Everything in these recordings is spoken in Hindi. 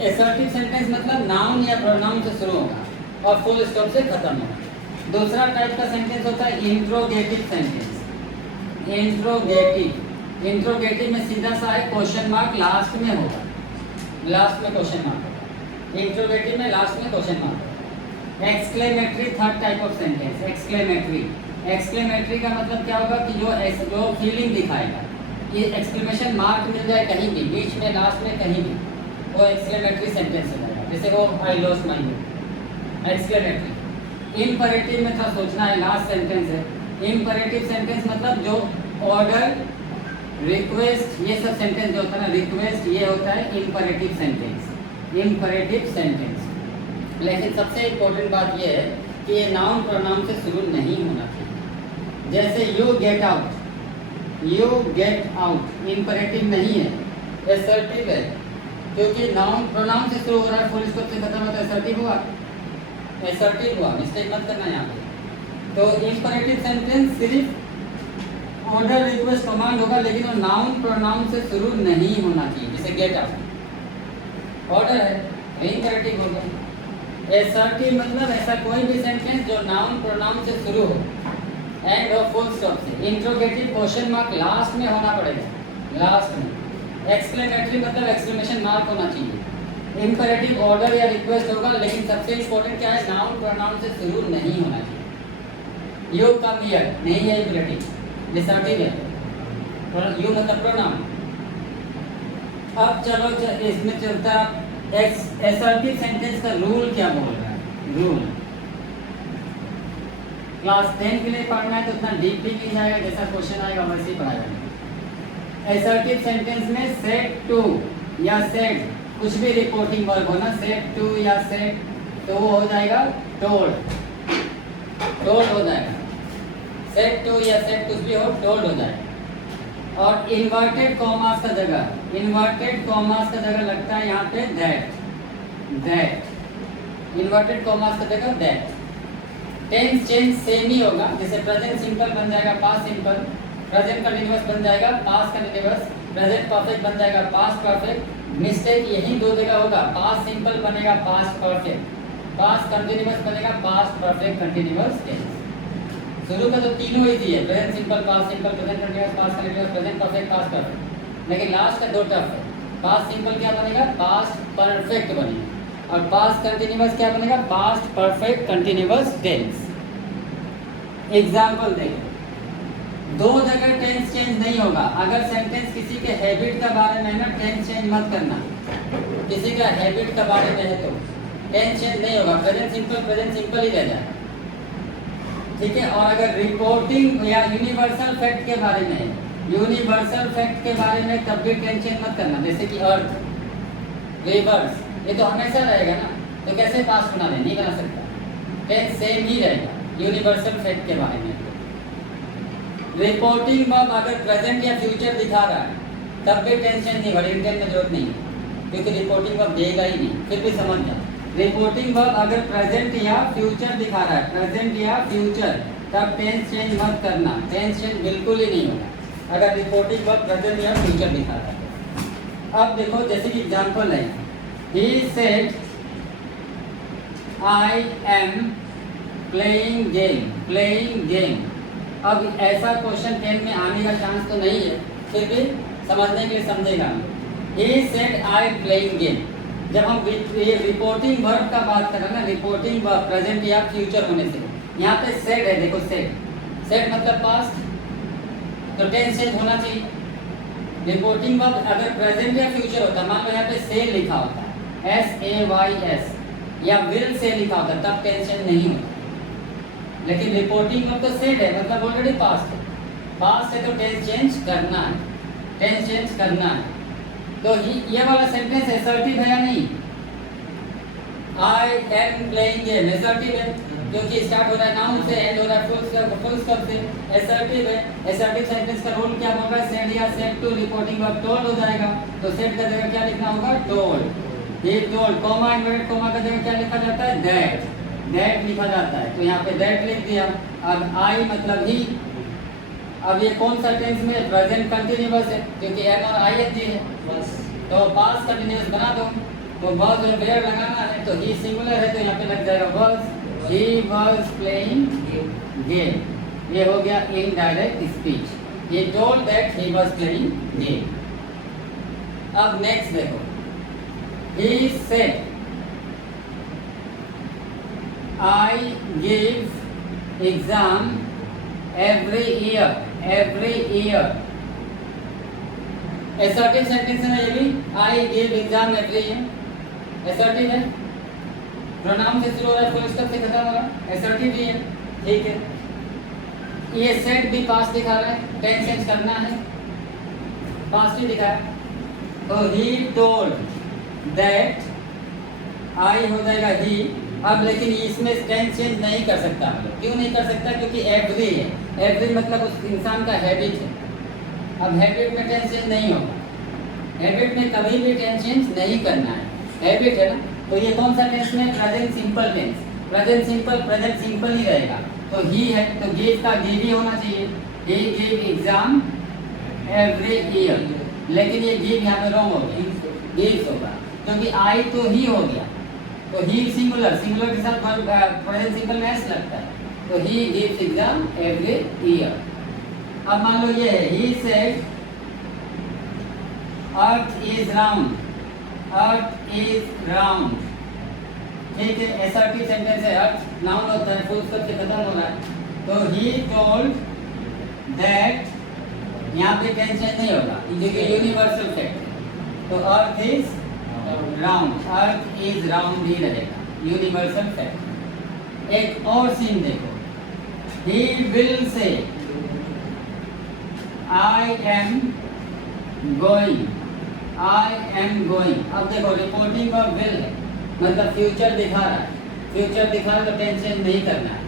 असर्टिव सेंटेंस मतलब नाउन या प्रोनाउन से शुरू होगा और फुल स्टॉप से खत्म होगा। दूसरा टाइप का सेंटेंस होता है इंट्रोगेटिव सेंटेंस। इंट्रोगेटिव में सीधा सा है क्वेश्चन मार्क लास्ट में होगा, लास्ट में क्वेश्चन मार्क होगा। इंट्रोगेटिव में लास्ट में क्वेश्चन मार्क होगा। Exclamatory third type of sentence. Exclamatory का मतलब क्या होगा कि जो फीलिंग दिखाएगा, ये एक्सक्लेमेशन मार्क मिल जाए कहीं भी, बीच में लास्ट में कहीं भी, वो एक्सक्लेमेटरी सेंटेंस हो जाएगा। जैसे वो I lost my book, exclamatory. Imperative में थोड़ा सोचना है, लास्ट सेंटेंस है। इम्परेटिव सेंटेंस मतलब जो ऑर्डर, रिक्वेस्ट, ये सब सेंटेंस जो होता है ना, रिक्वेस्ट, ये होता है इम्परेटिव सेंटेंस। Imperative sentence. लेकिन सबसे इम्पोर्टेंट बात ये है कि ये नाउन प्रोनाउन से शुरू नहीं होना चाहिए। जैसे you get out, you get out imperative नहीं है, असर्टिव है, क्योंकि नाउन प्रोनाउन से शुरू हो रहा है, फुल स्टॉप से खत्म होता है, असर्टिव हुआ, असर्टिव हुआ। मिस्टेक मत करना यहाँ पे। तो इम्परेटिव सेंटेंस सिर्फ ऑर्डर, रिक्वेस्ट, कमांड होगा, लेकिन वो नाउन प्रोनाउन से शुरू नहीं होना चाहिए। जैसे गेट आउट ऑर्डर है, इम्परेटिव हो गया। असर्टिव मतलब ऐसा कोई भी सेंटेंस जो नाउन प्रोनाउन से शुरू हो, एंड और फुल स्टॉप से। इंट्रोगेटिव क्वेश्चन मार्क लास्ट में होना पड़ेगा, लास्ट में। एक्सक्लेमेटरी मतलब एक्सक्लेमेशन मार्क होना चाहिए। इम्परेटिव ऑर्डर या रिक्वेस्ट होगा, लेकिन सबसे इम्पोर्टेंट क्या है, नाउन प्रोनाउन से शुरू नहीं होना चाहिए। यू कम हियर नहीं है इम्परेटिव, असर्टिव है। यू मतलब प्रोनाउन। अब चलो इसमें चलता है असर्टिव सेंटेंस का रूल क्या बोल रहा है। रूल क्लास 10 के लिए पढ़ना है तो उतना डीपली नहीं जाएगा, जैसा क्वेश्चन आएगा वैसे ही पढ़ाएगा। असर्टिव सेंटेंस में सेट टू या सेट, कुछ भी रिपोर्टिंग वर्ब हो ना, सेट टू या सेट, तो वो हो जाएगा टोल्ड, टोल्ड हो जाएगा। सेट टू या सेट कुछ भी हो, टोल्ड हो जाएगा। और इन्वर्टेड कॉमास का जगह, इन्वर्टेड कॉमास का जगह लगता है यहाँ पे दैट, दैट। इन्वर्टेड कॉमास का जगह दैट। टेंस चेंज सेम ही होगा, जैसे प्रेजेंट सिंपल बन जाएगा पास्ट सिंपल, प्रेजेंट कंटीन्यूअस बन जाएगा पास्ट कंटीन्यूअस, प्रेजेंट परफेक्ट बन जाएगा पास्ट परफेक्ट। मिस्टेक यही दो जगह होगा, पास्ट सिंपल बनेगा पास्ट परफेक्ट, पास्ट कंटीन्यूअस बनेगा पास्ट परफेक्ट कंटीन्यूअस टेंस। शुरू का तो तीनों इजी है, present simple, past simple, present continuous, past continuous, present perfect, past perfect. लेकिन लास्ट का दो टफ है। पास्ट सिंपल क्या बनेगा, पास्ट परफेक्ट बनेगा, और पास्ट कंटीन्यूअस क्या बनेगा, past perfect continuous tense. Example देखो, दो जगह टेंस चेंज नहीं होगा। अगर सेंटेंस किसी के हैबिट के बारे में है ना, टेंस चेंज मत करना। किसी का हैबिट के बारे में है तो टेंस चेंज नहीं होगा, प्रेजेंट सिंपल ही रह जाएगा, ठीक है। और अगर रिपोर्टिंग या यूनिवर्सल फैक्ट के बारे में है, यूनिवर्सल फैक्ट के बारे में तब भी टेंस चेंज मत करना। जैसे कि अर्थ, रिवर्स, ये तो हमेशा रहेगा ना, तो कैसे पास्ट बना दे, नहीं बना सकता, टेंस सेम ही रहेगा यूनिवर्सल फैक्ट के बारे में। रिपोर्टिंग वर्ब अगर प्रेजेंट या फ्यूचर दिखा रहा है तब भी टेंस चेंज नहीं होगा, इंटेंट में जरूरत नहीं है, क्योंकि रिपोर्टिंग वर्ब देगा ही नहीं। फिर भी समझ जाओ, रिपोर्टिंग वर्ब अगर प्रेजेंट या फ्यूचर दिखा रहा है, प्रेजेंट या फ्यूचर, तब टेंस चेंज मत करना, टेंस चेंज बिल्कुल ही नहीं होगा अगर रिपोर्टिंग वर्ब प्रेजेंट या फ्यूचर दिखा रहा है। अब देखो, जैसे कि एग्जांपल है, he said I am playing game। अब ऐसा क्वेश्चन 10 में आने का चांस तो नहीं है, फिर भी समझने के लिए समझेगा। he said I playing game। जब हम ये रिपोर्टिंग वर्ब का बात कर रहे हैं ना, रिपोर्टिंग वर्ब प्रेजेंट या फ्यूचर होने से, यहाँ पे सेड है, देखो सेड मतलब पास्ट, तो टेंस चेंज होना चाहिए। रिपोर्टिंग वर्ब अगर प्रेजेंट या फ्यूचर होता, मान लो यहाँ पे से लिखा होता है, SAYS, या विल से लिखा होता, तब टेंस चेंज नहीं होता। लेकिन रिपोर्टिंग वर्ब तो सेड है, मतलब ऑलरेडी पास्ट है, पास्ट है तो टेंस चेंज करना है, टेंस चेंज करना है। तो ये वाला सेंटेंस असर्टिव है या नहीं, I am playing game assertive है, क्योंकि स्टार्ट हो रहा है नाउन से, एंड हो रहा है फुल स्टॉप से, असर्टिव है। असर्टिव सेंटेंस का रूल क्या बोल रहा है, सेड या said to, reporting verb told हो जाएगा, तो सेड का जगह क्या लिखना होगा, टोल्ड। ये टोल्ड, कॉमा इन्वर्टेड कॉमा का जगह क्या लिखा जाता है, दैट, दैट लिखा जाता है, तो यहाँ पे दैट लिख दिया। अब आई मतलब ही, अब ये कौन सा टेंस में, प्रेजेंट कंटीन्यूअस है, क्योंकि एम और आईएनजी है, बस तो पास्ट कंटीन्यूअस बना दो। तो was और were लगाना है तो he सिंगुलर है तो यहाँ पे लग जाएगा was. He was playing game. ये हो गया indirect speech. He told that he was playing game. अब नेक्स्ट देखो. He said I give exam every year. Every year. assertive sentence है ये भी. I give exam every year. assertive है. प्रोनाउन से शुरू हो रहा है, फुल स्टॉप से खत्म हो रहा है. assertive ही है. ठीक है. ये सेड भी पास्ट दिखा रहा है. टेंस चेंज करना है. पास्ट ही दिखाया. तो he told that I हो जाएगा he. अब लेकिन इसमें टेंस चेंज नहीं कर सकता हम लोग. क्यों नहीं कर सकता? क्योंकि एवरी है. एवरी मतलब उस इंसान का हैबिट है. अब हैबिट में टेंस चेंज नहीं होगा. हैबिट में कभी भी टेंस चेंज नहीं करना है. हैबिट है ना. तो ये कौन सा टेंस में? Present simple tense. Present simple ही रहेगा. तो ही है तो गिव का गिव ही होना चाहिए. ही गिव एग्जाम एवरी ईयर. लेकिन ये गिव यहाँ पे रॉन्ग हो गया. गिव्स होगा क्योंकि आई तो ही हो गया. तो ही सिंगुलर के साथ प्रेजेंट सिंपल में एस लगता है. तो he gives exam every year. अब मान लो ये है. He said earth is round. Earth is round. ठीक है. असर्टिव सेंटेंस है. अर्थ नाउन होता है, फुल स्टॉप से खत्म हो रहा है. तो ही टोल्ड दैट. यहाँ पे टेंस चेंज नहीं होगा क्योंकि यूनिवर्सल फैक्ट है. तो earth is round. Earth is round ही रहेगा. Universal fact. एक और सीन देखो. He will say I am going. I am going. अब देखो रिपोर्टिंग वर्ब विल है मतलब फ्यूचर दिखा रहा है. फ्यूचर दिखा रहा है तो टेंस चेंज नहीं करना है.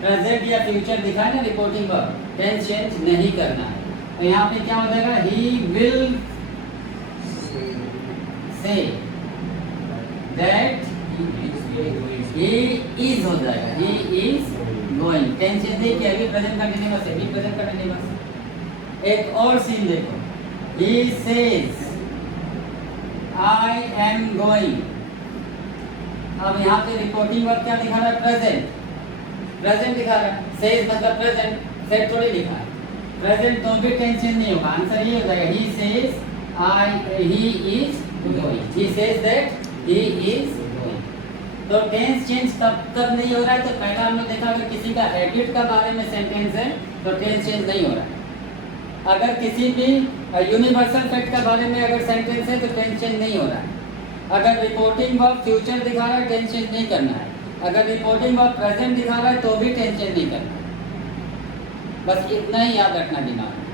प्रेजेंट या फ्यूचर दिखाए ना रिपोर्टिंग वर्ब, टेंस चेंज नहीं करना है. तो यहाँ पे क्या हो जाएगा? He will say that he is हो जाएगा. He is going. Tense change नहीं किया. अभी प्रेजेंट कंटिन्यूअस है. भी प्रेजेंट कंटिन्यूअस. एक और सीन देखो. He says I am going. अब यहाँ पे रिपोर्टिंग वर्ब क्या दिखा रहा है? प्रेजेंट. प्रेजेंट दिखा रहा है. सेज मतलब प्रेजेंट. सेड थोड़ी लिखा है. प्रेजेंट तो भी टेंस चेंज नहीं होगा. आंसर ये हो जाएगा. He says he is going. He says that he is going. तो टेंस चेंज तब नहीं हो रहा है. तो पहला हमने देखा अगर किसी का हैबिट का बारे में सेंटेंस है तो टेंस चेंज नहीं हो रहा है. अगर किसी भी यूनिवर्सल फैक्ट के बारे में अगर सेंटेंस है तो टेंस चेंज नहीं हो रहा है. अगर रिपोर्टिंग वर्ब फ्यूचर दिखा रहा है टेंस चेंज नहीं करना है. अगर रिपोर्टिंग वर्ब प्रेजेंट दिखा रहा है तो भी टेंस चेंज नहीं करना है. बस इतना ही याद रखना दिमाग में.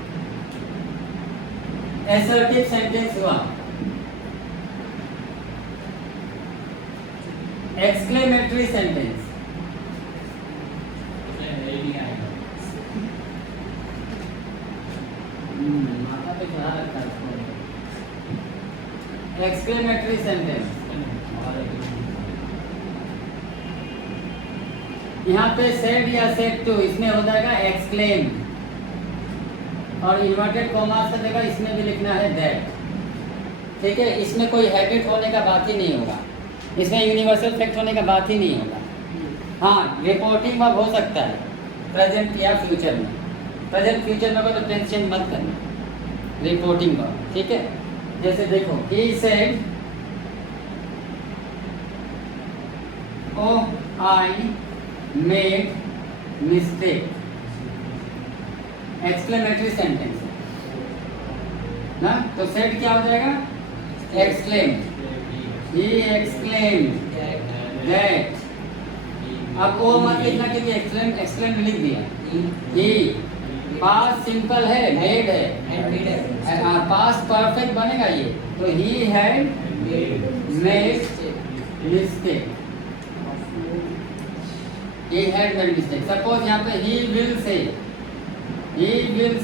असर्टिव सेंटेंस हुआ. Exclamatory sentence. माथा पे चढ़ा रखा है. Exclamatory sentence. यहाँ पे सेड या सेड टू इसमें हो जाएगा एक्सक्लेम. और इन्वर्टेड कॉमास का जगह इसमें भी लिखना है दैट. ठीक है. इसमें कोई हैबिट होने का बात ही नहीं होगा. इसमें यूनिवर्सल फैक्ट होने का बात ही नहीं होगा. हाँ रिपोर्टिंग वर्ब हो सकता है प्रेजेंट या फ्यूचर में. प्रेजेंट फ्यूचर में होगा तो टेंस चेंज मत करना. Reporting verb. ठीक है. जैसे देखो he said oh I made mistake. Exclamatory sentence ना. तो सेड क्या हो जाएगा? एक्सक्लेम. He exclaim that. अब ओ मत लिखना क्योंकि एक्सक्लेम लिख दिया. ही पास्ट सिंपल है. मेड है. पास्ट परफेक्ट बनेगा ये. तो he had made mistake. He had made mistake. Suppose यहाँ पे he will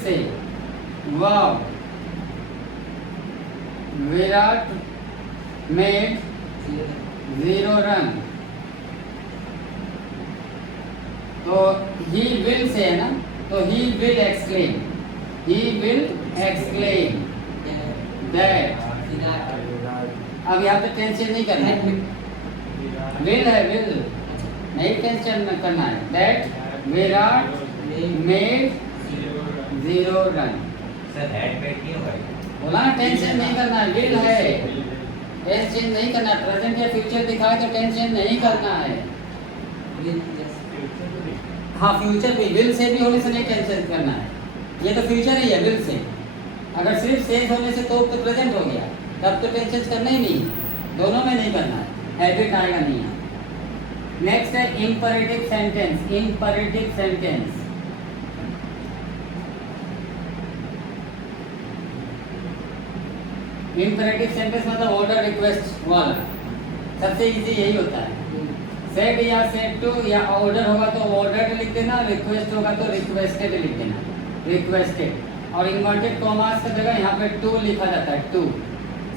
say wow Virat made 0 run. तो he will say है ना. तो he will exclaim that अब यहाँ पे टेंस चेंज नहीं करना है, विल है, विल नहीं टेंस चेंज करना है। That Virat made 0 run. Sir had made नहीं होगा बोला ना टेंस चेंज नहीं करना है, विल है, टेंस चेंज नहीं करना है। प्रेजेंट या फ्यूचर दिखाए तो टेंस चेंज नहीं करना है। हाँ फ्यूचर भी, विल से भी होने से नहीं टेंस चेंज करना है, ये तो फ्यूचर ही है विल से। अगर सिर्फ सेंस होने से तो प्रेजेंट हो गया, तब तो टेंस चेंज करना ही नहीं, दोनों में नहीं करना है, हैबिट आएगा नहीं है। नेक्स्ट है imperative sentence. Imperative sentence imperative sentence मतलब ऑर्डर रिक्वेस्ट वाला, सबसे इजी यही होता है। सेड या सेड टू या ऑर्डर होगा तो ऑर्डर लिख देना, रिक्वेस्ट होगा तो रिक्वेस्टेड लिख देना, रिक्वेस्टेड। और इन्वर्टेड कॉमास की जगह यहाँ पे टू लिखा जाता है, टू।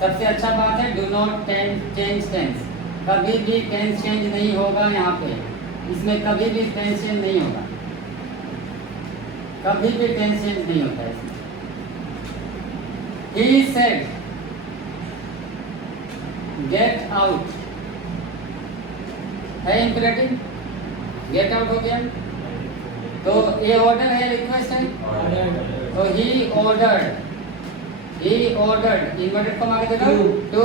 सबसे अच्छा बात है डू नॉट चेंज टेंस, कभी भी टेंस चेंज नहीं होगा यहाँ पे, इसमें कभी भी टेंस चेंज नहीं होगा, कभी भी टेंस चेंज नहीं होता है इसमें। He said गेट आउट है इंपरेटिव, गेट आउट हो गया तो ये ऑर्डर है, रिक्वेस्ट है, तो ही ऑर्डर्ड इन्वर्टेड कॉमा आगे देखो टू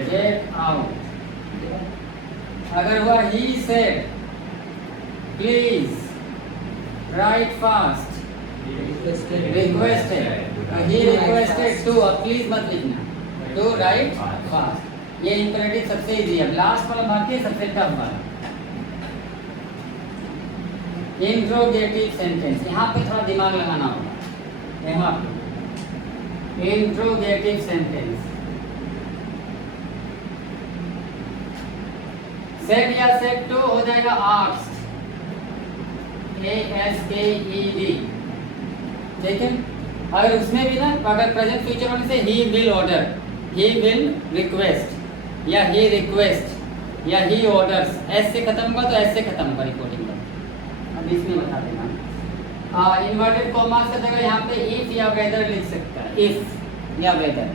गेट आउट। अगर हुआ he said please write fast, requested, he requested to, अब प्लीज मत लिखना, टू राइट फास्ट। ये इंपरेटिव सबसे इजी है। लास्ट वाला बाकी है सबसे टफ वाला, इंट्रोगेटिव सेंटेंस। यहाँ पे थोड़ा दिमाग लगाना होगा, यहाँ पे इंट्रोगेटिव सेंटेंस। सेड या सेड टू हो जाएगा आस्क्ड, ASKED, ठीक है। अगर उसमें भी ना अगर प्रेजेंट फ्यूचर होने से he will order, he will request, या ही रिक्वेस्ट, या ही ऑर्डर्स, एस से खत्म होगा तो एस से खत्म होगा रिकॉर्डिंग में। अब इसमें बता देना। इन्वर्टेड कॉमास का जगह यहाँ पे इफ या वेदर लिख सकता है, इफ या वेदर।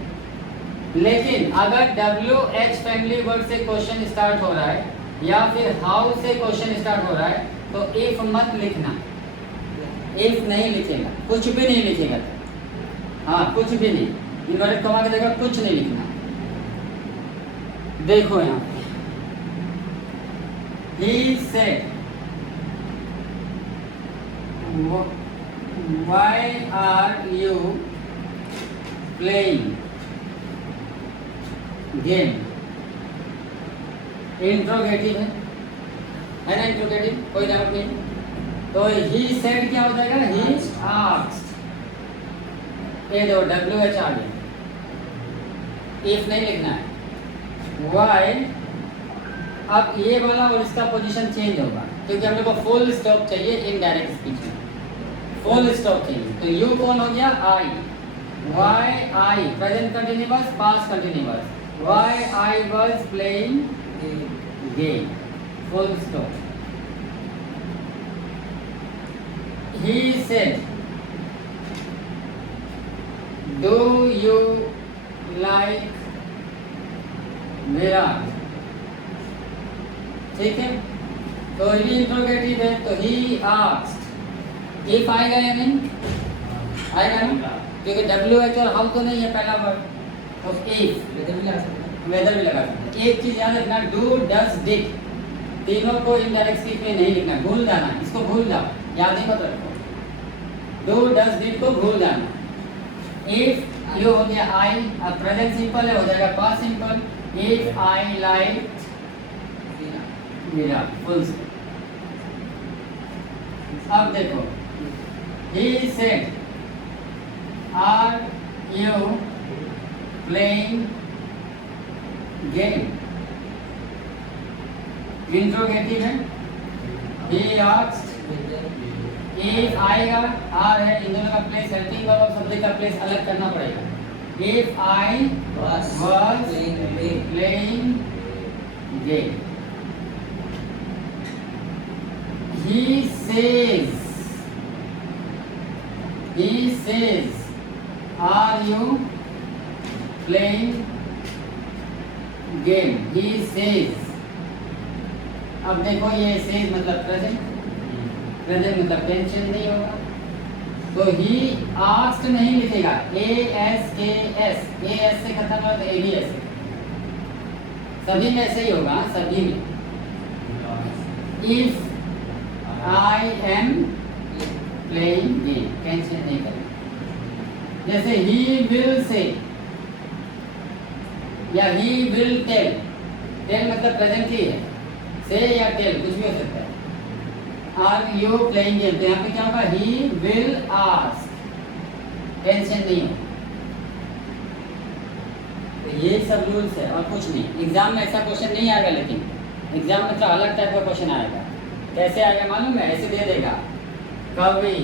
लेकिन अगर WH फैमिली वर्ड से क्वेश्चन स्टार्ट हो रहा है या फिर हाउ से क्वेश्चन स्टार्ट हो रहा है तो इफ मत लिखना, इफ नहीं लिखेगा, कुछ भी नहीं लिखेगा। हाँ कुछ भी नहीं, इन्वर्टेड कॉमा की जगह कुछ नहीं लिखना। देखो यहाँ पे he said why are you playing game, interrogative है ना, इंट्रोगेटिव कोई डाउट नहीं। तो he said क्या हो जाएगा, he asked, ये दो WH आ गया, if नहीं लिखना है। Why, अब ये वाला और इसका पोजीशन चेंज होगा क्योंकि हम लोग को फुल स्टॉप चाहिए इनडायरेक्ट स्पीच में, फुल स्टॉप चाहिए। तो यू कौन हो गया, आई। Why I, present continuous, past continuous, Why I was playing game, full stop। He said do you like Virat, ठीक है। तो ये इंट्रोगेटिव है तो ही आस्क्ड, इफ आएगा या नहीं आएगा ना, क्योंकि WH और हाउ तो नहीं है पहला वर्ड, तो इफ वेदर भी लगा सकते हैं। एक चीज याद रखना, डू डज डिड तीनों को इनडायरेक्ट स्पीच में नहीं लिखना, भूल जाना, इसको भूल जाओ, याद ही मत रखो। डू डज डिड को भूल जाना। इफ यू हो गया आई, अब प्रेजेंट सिंपल है हो जाएगा past simple, if I like Virat, full stop. अब देखो he said are you playing game, interrogative है। ही आस्क्ड, इफ आएगा आर है, इन दोनों का प्लेस हेल्पिंग वर्ब और सब्जेक्ट का प्लेस अलग करना पड़ेगा। If I was playing game, he says are you playing game, he says. अब देखो ये सेज मतलब प्रेजेंट, प्रेजेंट मतलब टेंशन नहीं होगा, तो ही आस्क्ड नहीं लिखेगा, ASKS, AS से खत्म हो तो ADS, सभी में ऐसे ही होगा, सभी में। If I am playing game, tension नहीं करें। जैसे ही विल से या ही विल टेल, टेल मतलब प्रेजेंट ही है, से या टेल कुछ भी हो सकता है। आर यू प्लेइंग गेम, तो यहाँ पे क्या होगा, ही विल आस्क, टेंशन नहीं हो। तो ये सब रूल्स है और कुछ नहीं। एग्जाम में ऐसा क्वेश्चन नहीं आएगा, लेकिन एग्जाम में तो अलग टाइप का क्वेश्चन आएगा। कैसे आएगा मालूम है? ऐसे दे देगा, कभी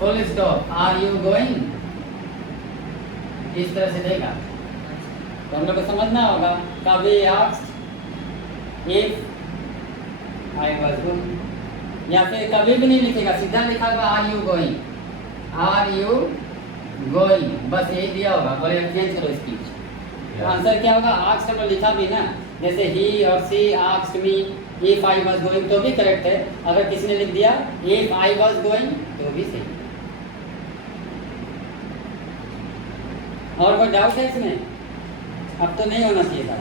full stop are you going, इस तरह से देगा, तो हम लोग को समझना होगा। कभी asked if I was going, या फिर कभी भी नहीं लिखेगा, सीधा लिखा होगा are you going, are you going, बस यही दिया होगा। बोले चेंज करो स्पीच, तो आंसर क्या होगा? आस्क्ड तो लिखा भी ना, जैसे he or she asked me if I was going, तो भी करेक्ट है। अगर किसी ने लिख दिया इफ आई वाज गोइंग, तो भी सही। और कोई डाउट है इसमें? अब तो नहीं होना चाहिए था।